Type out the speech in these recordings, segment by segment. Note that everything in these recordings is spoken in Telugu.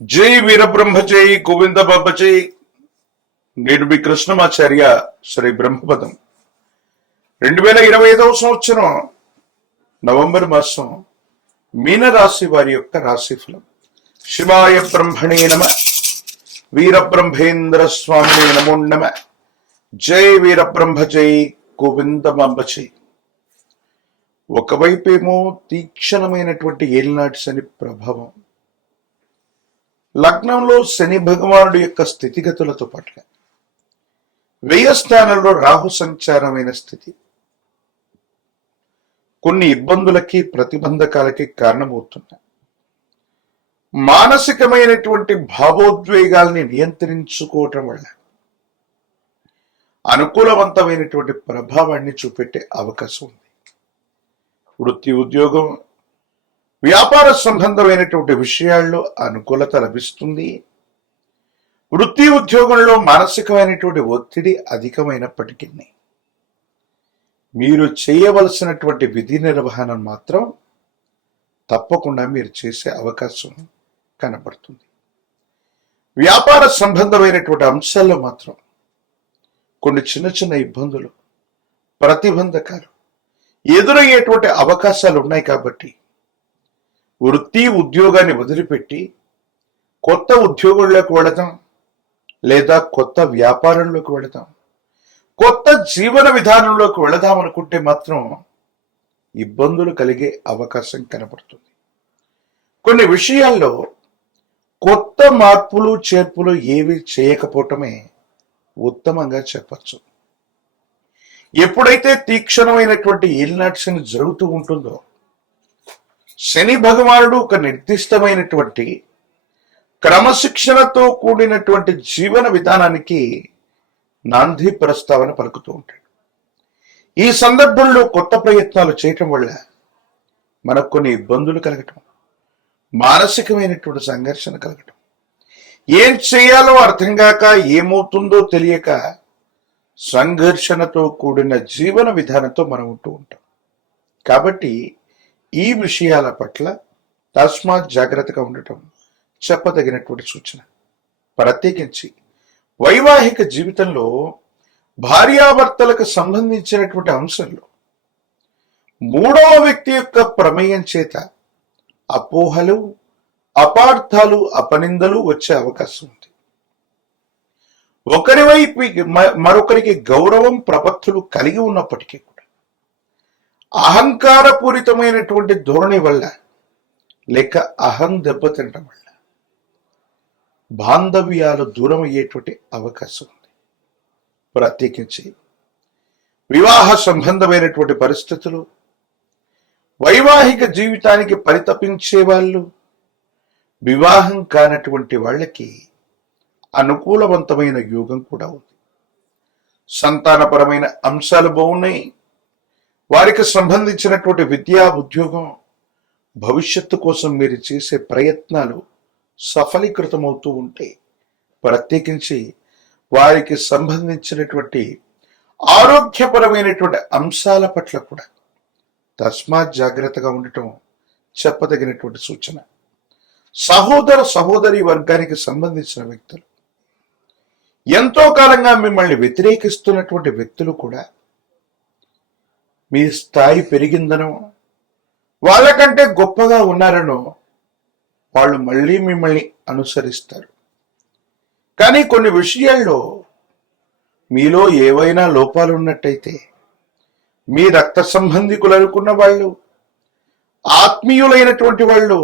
జై వీరబ్రహ్మ జై గోవింద బాబా జై నేడు మీ కృష్ణమాచార్య శ్రీ బ్రహ్మపదం. రెండు వేల ఇరవై ఐదవ సంవత్సరం నవంబర్ మాసం మీనరాశి వారి యొక్క రాశిఫలం. శివాయ బ్రహ్మణే నమ వీరబ్రహ్మేంద్ర స్వామి నమో నమ. జై వీరబ్రహ్మ జై గోవిందమాంబ జై ఒకవైపేమో తీక్షణమైనటువంటి ఏలినాటి శని ప్రభావం. లగ్నంలో శని భగవానుడు యొక్క స్థితిగతులతో పాటుగా వ్యయ స్థానంలో రాహు సంచారమైన స్థితి. కొన్ని ఇబ్బందులకి ప్రతిబంధకాలకి కారణమవుతున్నాయి. మానసికమైనటువంటి భావోద్వేగాల్ని నియంత్రించుకోవటం వల్ల అనుకూలవంతమైనటువంటి ప్రభావాన్ని చూపెట్టే అవకాశం ఉంది. వృత్తి ఉద్యోగం వ్యాపార సంబంధమైనటువంటి విషయాల్లో అనుకూలత లభిస్తుంది. వృత్తి ఉద్యోగంలో మానసికమైనటువంటి ఒత్తిడి అధికమైనప్పటికీ మీరు చేయవలసినటువంటి విధి నిర్వహణ మాత్రం తప్పకుండా మీరు చేసే అవకాశం కనబడుతుంది. వ్యాపార సంబంధమైనటువంటి అంశాల్లో మాత్రం కొన్ని చిన్న చిన్న ఇబ్బందులు ప్రతిబంధకాలు ఎదురయ్యేటువంటి అవకాశాలు ఉన్నాయి కాబట్టి వృత్తి ఉద్యోగాన్ని వదిలిపెట్టి కొత్త ఉద్యోగంలోకి వెళదాం లేదా కొత్త వ్యాపారంలోకి వెళదాం కొత్త జీవన విధానంలోకి వెళదాం అనుకుంటే మాత్రం ఇబ్బందులు కలిగే అవకాశం కనబడుతుంది. కొన్ని విషయాల్లో కొత్త మార్పులు చేర్పులు ఏవి చేయకపోవటమే ఉత్తమంగా చెప్పచ్చు. ఎప్పుడైతే తీక్షణమైనటువంటి ఏలినాటి జరుగుతూ ఉంటుందో శని భగవానుడు ఒక నిర్దిష్టమైనటువంటి క్రమశిక్షణతో కూడినటువంటి జీవన విధానానికి నాంది ప్రస్తావన పలుకుతూ ఉంటాడు. ఈ సందర్భంలో కొత్త ప్రయత్నాలు చేయటం వల్ల మనకు కొన్ని ఇబ్బందులు కలగటం మానసికమైనటువంటి సంఘర్షణ కలగటం. ఏం చేయాలో అర్థం కాక ఏమవుతుందో తెలియక సంఘర్షణతో కూడిన జీవన విధానంతో మనం ఉంటూ ఉంటాం. కాబట్టి ఈ విషయాల పట్ల తస్మాత్ జాగ్రత్తగా ఉండటం చెప్పదగినటువంటి సూచన. ప్రత్యేకించి వైవాహిక జీవితంలో భార్యాభర్తలకు సంబంధించినటువంటి అంశంలో మూడవ వ్యక్తి యొక్క ప్రమేయం చేత అపోహలు అపార్థాలు అపనిందలు వచ్చే అవకాశం ఉంది. ఒకరి వైపు మరొకరికి గౌరవం ప్రపత్తులు కలిగి ఉన్నప్పటికీ అహంకారపూరితమైనటువంటి ధోరణి వల్ల లేక అహం దెబ్బతినడం వల్ల బాంధవ్యాలు దూరం అయ్యేటువంటి అవకాశం ఉంది. ప్రత్యేకించి వివాహ సంబంధమైనటువంటి పరిస్థితులు వైవాహిక జీవితానికి పరితపించే వాళ్ళు వివాహం కానటువంటి వాళ్ళకి అనుకూలవంతమైన యోగం కూడా ఉంది. సంతానపరమైన అంశాలు బాగున్నాయి. వారికి సంబంధించినటువంటి విద్యా ఉద్యోగం భవిష్యత్తు కోసం మీరు చేసే ప్రయత్నాలు సఫలీకృతమవుతూ ఉంటే ప్రత్యేకించి వారికి సంబంధించినటువంటి ఆరోగ్యపరమైనటువంటి అంశాల పట్ల కూడా తస్మాత్ జాగ్రత్తగా ఉండటం చెప్పదగినటువంటి సూచన. సహోదర సహోదరి వర్గానికి సంబంధించిన వ్యక్తులు. ఎంతో కాలంగా మిమ్మల్ని వ్యతిరేకిస్తున్నటువంటి వ్యక్తులు కూడా మీ స్థాయి పెరిగిందనో వాళ్ళకంటే గొప్పగా ఉన్నారనో వాళ్ళు మళ్ళీ మిమ్మల్ని అనుసరిస్తారు. కానీ కొన్ని విషయాల్లో మీలో ఏవైనా లోపాలు ఉన్నట్టయితే మీ రక్త సంబంధికులు అనుకున్న వాళ్ళు ఆత్మీయులైనటువంటి వాళ్ళు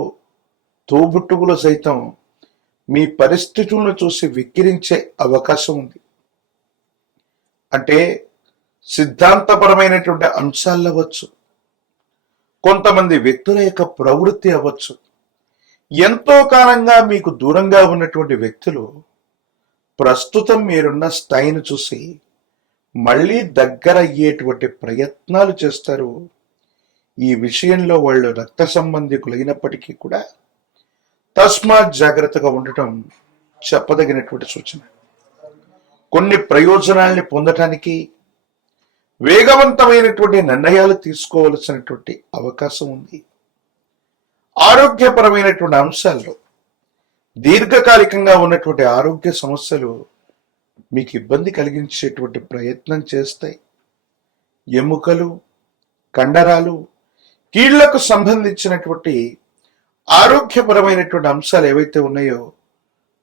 తోబుట్టువులు సైతం మీ పరిస్థితులను చూసి విక్కిరించే అవకాశం ఉంది. అంటే సిద్ధాంతపరమైనటువంటి అంశాలు అవ్వచ్చు. కొంతమంది వ్యక్తుల యొక్క ప్రవృత్తి అవ్వచ్చు. ఎంతో కాలంగా మీకు దూరంగా ఉన్నటువంటి వ్యక్తులు ప్రస్తుతం మీరున్న స్థాయిని చూసి మళ్ళీ దగ్గర అయ్యేటువంటి ప్రయత్నాలు చేస్తారు. ఈ విషయంలో వాళ్ళు రక్త సంబంధికులైనప్పటికీ కూడా తస్మాత్ జాగ్రత్తగా ఉండటం చెప్పదగినటువంటి సూచన. కొన్ని ప్రయోజనాల్ని పొందటానికి వేగవంతమైనటువంటి నిర్ణయాలు తీసుకోవలసినటువంటి అవకాశం ఉంది. ఆరోగ్యపరమైనటువంటి అంశాల్లో దీర్ఘకాలికంగా ఉన్నటువంటి ఆరోగ్య సమస్యలు మీకు ఇబ్బంది కలిగించేటువంటి ప్రయత్నం చేస్తాయి. ఎముకలు కండరాలు కీళ్ళకు సంబంధించినటువంటి ఆరోగ్యపరమైనటువంటి అంశాలు ఏవైతే ఉన్నాయో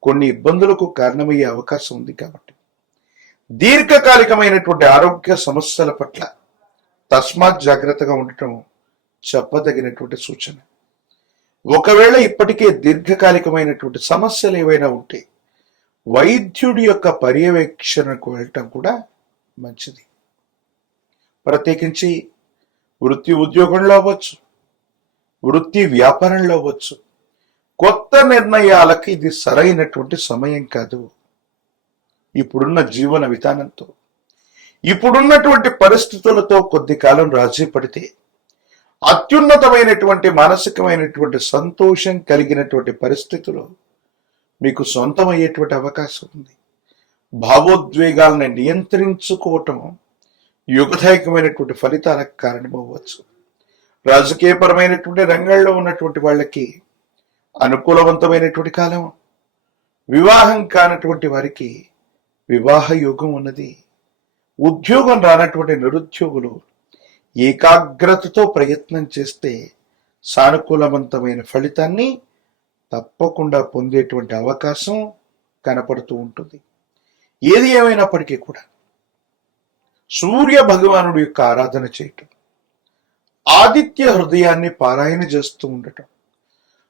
కొన్ని ఇబ్బందులకు కారణమయ్యే అవకాశం ఉంది కాబట్టి. దీర్ఘకాలికమైనటువంటి ఆరోగ్య సమస్యల పట్ల తస్మాత్ జాగ్రత్తగా ఉండటం చెప్పదగినటువంటి సూచన. ఒకవేళ ఇప్పటికే దీర్ఘకాలికమైనటువంటి సమస్యలు ఏవైనా ఉంటే వైద్యుడి యొక్క పర్యవేక్షణకు వెళ్ళటం కూడా మంచిది. ప్రత్యేకించి వృత్తి ఉద్యోగంలో అవ్వచ్చు వృత్తి వ్యాపారంలో అవ్వచ్చు కొత్త నిర్ణయాలకు ఇది సరైనటువంటి సమయం కాదు. ఇప్పుడున్న జీవన విధానంతో ఇప్పుడున్నటువంటి పరిస్థితులతో కొద్ది కాలం రాజీ పడితే అత్యున్నతమైనటువంటి మానసికమైనటువంటి సంతోషం కలిగినటువంటి పరిస్థితులు మీకు సొంతమయ్యేటువంటి అవకాశం ఉంది. భావోద్వేగాలను నియంత్రించుకోవటం యుగదాయకమైనటువంటి ఫలితాలకు కారణమవ్వచ్చు. రాజకీయపరమైనటువంటి రంగాల్లో ఉన్నటువంటి వాళ్ళకి అనుకూలవంతమైనటువంటి కాలం. వివాహం కానటువంటి వారికి వివాహ యోగం ఉన్నది. ఉద్యోగం రానటువంటి నిరుద్యోగులు ఏకాగ్రతతో ప్రయత్నం చేస్తే సానుకూలవంతమైన ఫలితాన్ని తప్పకుండా పొందేటువంటి అవకాశం కనపడుతూ ఉంటుంది. ఏది ఏమైనప్పటికీ కూడా సూర్య భగవానుడి యొక్క ఆరాధన చేయటం ఆదిత్య హృదయాన్ని పారాయణ చేస్తూ ఉండటం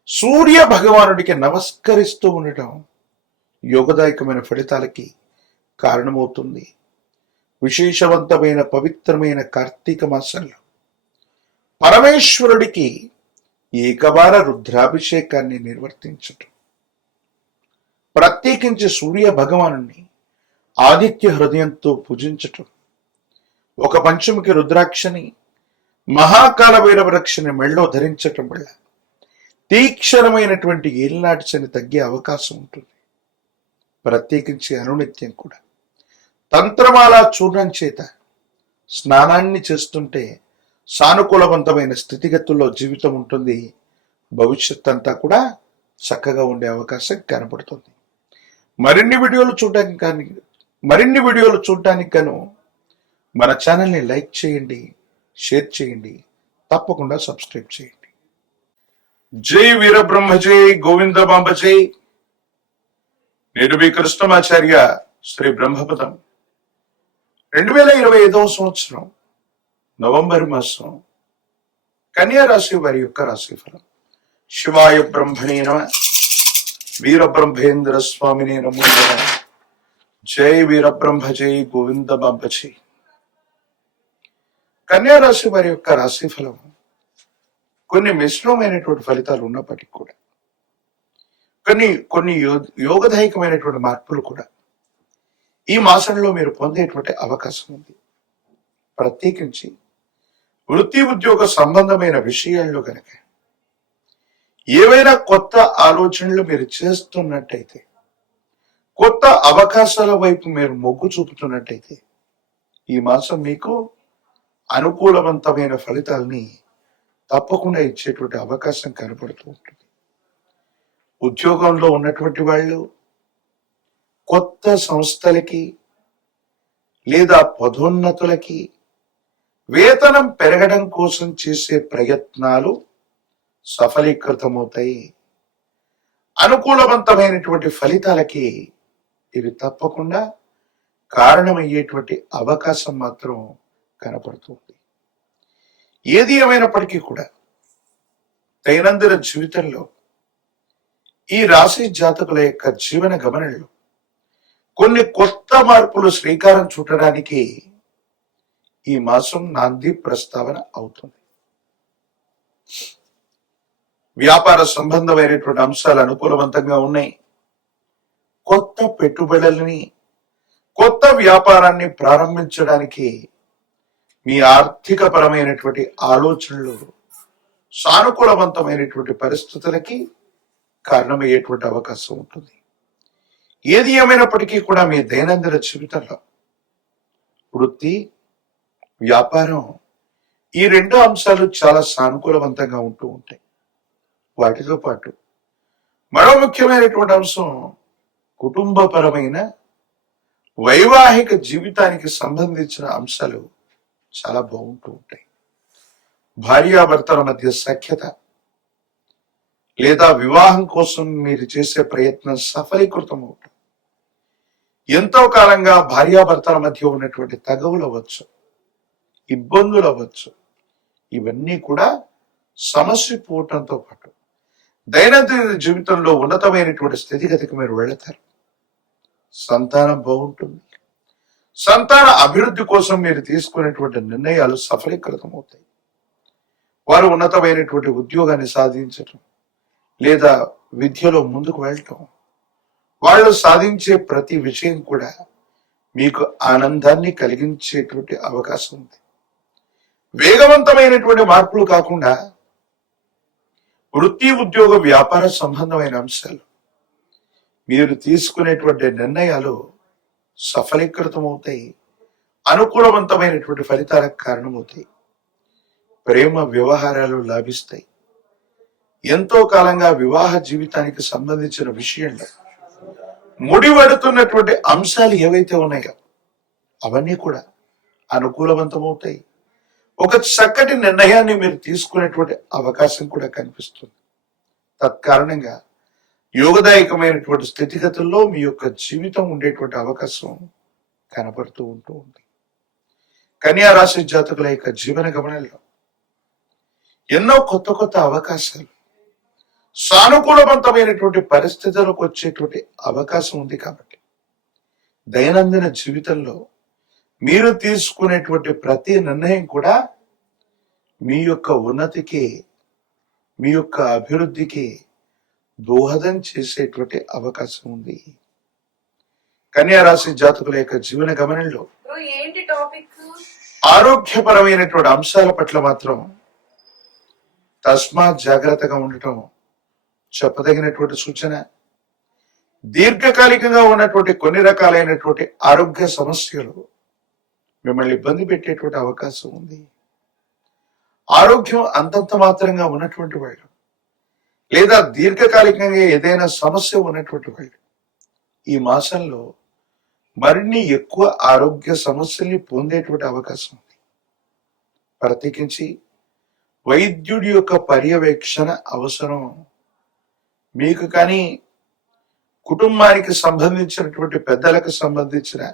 సూర్య భగవానుడికి నమస్కరిస్తూ ఉండటం యోగదాయకమైన ఫలితాలకి కారణమవుతుంది. విశేషవంతమైన పవిత్రమైన కార్తీక మాసంలో పరమేశ్వరుడికి ఏకవార రుద్రాభిషేకాన్ని నిర్వర్తించటం. ప్రత్యేకించి సూర్య భగవాను ఆదిత్య హృదయంతో పూజించటం. ఒక పంచముకి రుద్రాక్షని మహాకాల భైరవరక్షని మెళ్ళో ధరించటం వల్ల తీక్షణమైనటువంటి ఏలినాటి శని తగ్గే అవకాశం ఉంటుంది. ప్రత్యేకించి అనునిత్యం కూడా. తంత్రమాల చూడడం చేత స్నానాన్ని చేస్తుంటే సానుకూలవంతమైన స్థితిగతుల్లో జీవితం ఉంటుంది. భవిష్యత్ అంతా కూడా చక్కగా ఉండే అవకాశం కనపడుతుంది. మరిన్ని వీడియోలు చూడడానికి కానీ మరిన్ని వీడియోలు చూడటానికి గాను మన ఛానల్ని లైక్ చేయండి షేర్ చేయండి తప్పకుండా సబ్స్క్రైబ్ చేయండి. జై వీరబ్రహ్మ జై గోవిందబాంబ జై. నేను మీ కృష్ణమాచార్య శ్రీ బ్రహ్మపదం. రెండు వేల ఇరవై ఐదవ సంవత్సరం నవంబర్ మాసం కన్యారాశి వారి యొక్క రాశి ఫలం. శివాయ బ్రహ్మణే నమ వీరబ్రహ్మేంద్ర స్వామిని నమో జై వీరబ్రహ్మ జై గోవింద బాంబ జై. రాశి వారి యొక్క రాశి ఫలం కొన్ని మిశ్రమమైనటువంటి ఫలితాలు ఉన్నప్పటికీ కూడా కొన్ని కొన్ని యో- యోగదాయకమైనటువంటి మార్పులు కూడా ఈ మాసంలో మీరు పొందేటువంటి అవకాశం ఉంది. ప్రత్యేకించి వృత్తి ఉద్యోగ సంబంధమైన విషయాల్లో కనుక ఏవైనా కొత్త ఆలోచనలు మీరు చేస్తున్నట్టయితే కొత్త అవకాశాల వైపు మీరు మొగ్గు చూపుతున్నట్టయితే ఈ మాసం మీకు అనుకూలవంతమైన ఫలితాల్ని తప్పకుండా ఇచ్చేటువంటి అవకాశం కనపడుతూ ఉంటుంది. ఉద్యోగంలో ఉన్నటువంటి వాళ్ళు కొత్త సంస్థలకి లేదా పదోన్నతులకి వేతనం పెరగడం కోసం చేసే ప్రయత్నాలు సఫలీకృతమవుతాయి. అనుకూలవంతమైనటువంటి ఫలితాలకి ఇవి తప్పకుండా కారణమయ్యేటువంటి అవకాశం మాత్రం కనపడుతుంది. ఏది ఏమైనప్పటికీ కూడా దైనందిన జీవితంలో ఈ రాశి జాతకుల యొక్క జీవన గమనంలో కొన్ని కొత్త మార్పులు శ్రీకారం చుట్టడానికి ఈ మాసం నాంది ప్రస్తావన అవుతుంది. వ్యాపార సంబంధమైనటువంటి అంశాలు అనుకూలవంతంగా ఉన్నాయి. కొత్త పెట్టుబడులని కొత్త వ్యాపారాన్ని ప్రారంభించడానికి మీ ఆర్థిక పరమైనటువంటి ఆలోచనలు సానుకూలవంతమైనటువంటి పరిస్థితులకి కారణమయ్యేటువంటి అవకాశం ఉంటుంది. ఏది ఏమైనప్పటికీ కూడా మీ దైనందిన జీవితంలో వృత్తి వ్యాపారం ఈ రెండు అంశాలు చాలా సానుకూలవంతంగా ఉంటూ ఉంటాయి. వాటితో పాటు మరో ముఖ్యమైనటువంటి అంశం కుటుంబపరమైన వైవాహిక జీవితానికి సంబంధించిన అంశాలు చాలా బాగుంటూ ఉంటాయి. భార్యాభర్తల మధ్య సఖ్యత లేదా వివాహం కోసం మీరు చేసే ప్రయత్నం సఫలీకృతం అవుతుంది. ఎంతో కాలంగా భార్యాభర్తల మధ్య ఉన్నటువంటి తగవులు అవ్వచ్చు ఇబ్బందులు అవ్వచ్చు. ఇవన్నీ కూడా సమస్య పోవటంతో పాటు. దైనందిన జీవితంలో ఉన్నతమైనటువంటి స్థితిగతికి మీరు వెళతారు. సంతానం బాగుంటుంది. సంతాన అభివృద్ధి కోసం మీరు తీసుకునేటువంటి నిర్ణయాలు సఫలీకృతం అవుతాయి వారు ఉన్నతమైనటువంటి ఉద్యోగాన్ని సాధించటం లేదా విద్యలో ముందుకు వెళ్ళటం వాళ్ళు సాధించే ప్రతి విషయం కూడా మీకు ఆనందాన్ని కలిగించేటువంటి అవకాశం ఉంది. వేగవంతమైనటువంటి మార్పులు కాకుండా వృత్తి ఉద్యోగ వ్యాపార సంబంధమైన అంశాలు మీరు తీసుకునేటువంటి నిర్ణయాలు సఫలీకృతం అవుతాయి అనుకూలవంతమైనటువంటి ఫలితాలకు కారణమవుతాయి ప్రేమ వ్యవహారాలు లాభిస్తాయి. ఎంతో కాలంగా వివాహ జీవితానికి సంబంధించిన విషయంలో ముడిపడుతున్నటువంటి అంశాలు ఏవైతే ఉన్నాయో అవన్నీ కూడా అనుకూలవంతమవుతాయి. ఒక చక్కటి నిర్ణయాన్ని మీరు తీసుకునేటువంటి అవకాశం కూడా కనిపిస్తుంది. తత్కారణంగా యోగదాయకమైనటువంటి స్థితిగతుల్లో మీ యొక్క జీవితం ఉండేటువంటి అవకాశం కనపడుతూ ఉంటూ ఉంది. కన్యా రాశి జాతకుల యొక్క జీవన గమనంలో ఎన్నో కొత్త కొత్త అవకాశాలు సానుకూలవంతమైనటువంటి పరిస్థితులకు వచ్చేటువంటి అవకాశం ఉంది కాబట్టి దైనందిన జీవితంలో మీరు తీసుకునేటువంటి ప్రతి నిర్ణయం కూడా మీ యొక్క ఉన్నతికి మీ యొక్క అభివృద్ధికి దోహదం చేసేటువంటి అవకాశం ఉంది. కన్యా రాశి జాతకుల యొక్క జీవన గమనంలో ఆరోగ్యపరమైనటువంటి అంశాల పట్ల మాత్రం తస్మాత్ జాగ్రత్తగా ఉండటం చెప్పదగినటువంటి సూచన దీర్ఘకాలికంగా ఉన్నటువంటి కొన్ని రకాలైనటువంటి ఆరోగ్య సమస్యలు మిమ్మల్ని ఇబ్బంది పెట్టేటువంటి అవకాశం ఉంది. ఆరోగ్యం అంతంత మాత్రంగా ఉన్నటువంటి వాళ్ళు లేదా దీర్ఘకాలికంగా ఏదైనా సమస్య ఉన్నటువంటి వాళ్ళు ఈ మాసంలో మరిన్ని ఎక్కువ ఆరోగ్య సమస్యల్ని పొందేటువంటి అవకాశం ఉంది. ప్రత్యేకించి వైద్యుడి యొక్క పర్యవేక్షణ అవసరం. మీకు కానీ కుటుంబానికి సంబంధించినటువంటి పెద్దలకు సంబంధించిన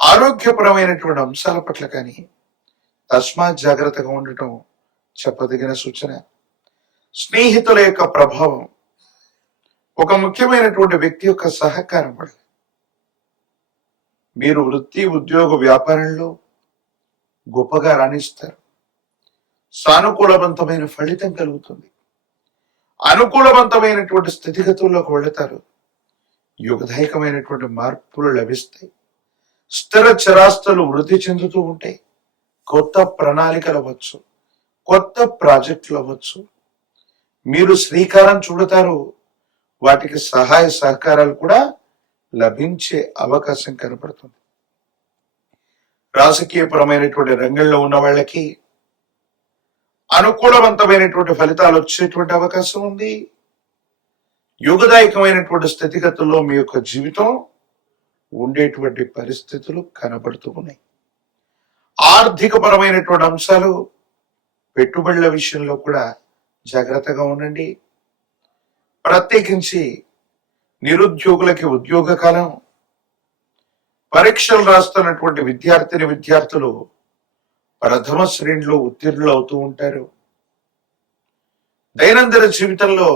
ఆరోగ్యపరమైనటువంటి అంశాల పట్ల కానీ తస్మాత్ జాగ్రత్తగా ఉండటం చెప్పదగిన సూచన. స్నేహితుల యొక్క ప్రభావం. ఒక ముఖ్యమైనటువంటి వ్యక్తి యొక్క సహకారం వల్ల. మీరు వృత్తి ఉద్యోగ వ్యాపారంలో గొప్పగా రాణిస్తారు. సానుకూలవంతమైన ఫలితం కలుగుతుంది. అనుకూలవంతమైనటువంటి స్థితిగతుల్లోకి వెళతారు. యుగదాయకమైనటువంటి మార్పులు లభిస్తాయి. స్థిర చరాస్తులు వృద్ధి చెందుతూ ఉంటాయి. కొత్త ప్రణాళికలు అవ్వచ్చు. కొత్త ప్రాజెక్టులు అవ్వచ్చు. మీరు శ్రీకారం చూడతారు. వాటికి సహాయ సహకారాలు కూడా లభించే అవకాశం కనపడుతుంది. రాజకీయపరమైనటువంటి రంగంలో ఉన్న వాళ్ళకి అనుకూలవంతమైనటువంటి ఫలితాలు వచ్చేటువంటి అవకాశం ఉంది. యుగదాయకమైనటువంటి స్థితిగతుల్లో మీ యొక్క జీవితం ఉండేటువంటి పరిస్థితులు కనబడుతూ ఉన్నాయి. ఆర్థిక పరమైనటువంటి అంశాలు పెట్టుబడుల విషయంలో కూడా జాగ్రత్తగా ఉండండి. ప్రత్యేకించి నిరుద్యోగులకి ఉద్యోగ కాలం పరీక్షలు రాస్తున్నటువంటి విద్యార్థిని విద్యార్థులు ప్రథమ శ్రేణిలో ఉత్తీర్ణులు అవుతూ ఉంటారు. దైనందిన జీవితంలో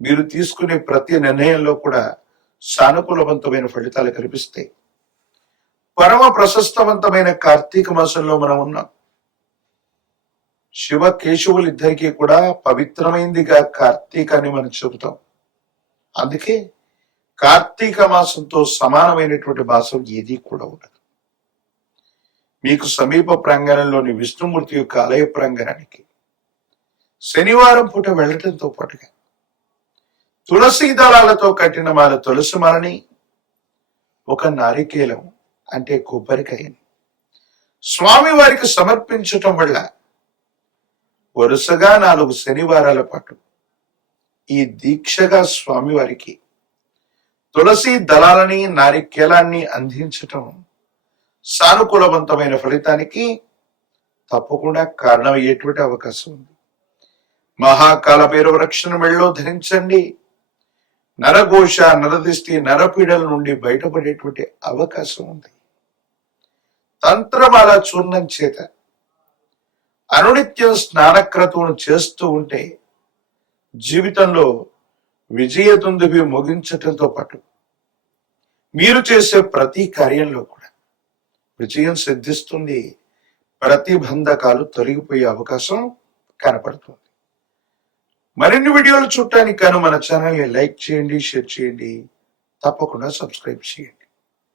మీరు తీసుకునే ప్రతి నిర్ణయంలో కూడా సానుకూలవంతమైన ఫలితాలు కనిపిస్తాయి. పరమ ప్రశస్తవంతమైన కార్తీక మాసంలో మనం ఉన్నాం. శివ కేశవులు ఇద్దరికీ కూడా పవిత్రమైందిగా కార్తీక అని మనం చెబుతాం. అందుకే కార్తీక మాసంతో సమానమైనటువంటి మాసం ఏదీ కూడా ఉండదు. మీకు సమీప ప్రాంగణంలోని విష్ణుమూర్తి యొక్క ఆలయ ప్రాంగణానికి శనివారం పూట వెళ్ళటంతో పాటుగా తులసి దళాలతో కట్టిన మాల తులసి మాలని ఒక నారికేలం అంటే కొబ్బరికాయని స్వామి వారికి సమర్పించటం వల్ల వరుసగా నాలుగు శనివారాల పాటు ఈ దీక్షగా స్వామివారికి తులసి దళాలని నారికేలాన్ని అందించటం సానుకూలవంతమైన ఫలితానికి తప్పకుండా కారణమయ్యేటువంటి అవకాశం ఉంది. మహాకాల పేరు రక్షణ మెళ్ళలో ధరించండి. నరఘోష నరదిష్టి నరపీడల నుండి బయటపడేటువంటి అవకాశం ఉంది. తంత్రమాల చూర్ణం చేత అనునిత్యం స్నానక్రతువును చేస్తూ ఉంటే జీవితంలో విజయదుందువి ముగించటంతో పాటు మీరు చేసే ప్రతి కార్యంలో విజయం సిద్ధిస్తుంది. ప్రతిబంధకాలు తొలగిపోయే అవకాశం కనపడుతుంది. మరిన్ని వీడియోలు చూడటానికి కాను మన ఛానల్ని లైక్ చేయండి షేర్ చేయండి. తప్పకుండా సబ్స్క్రైబ్ చేయండి.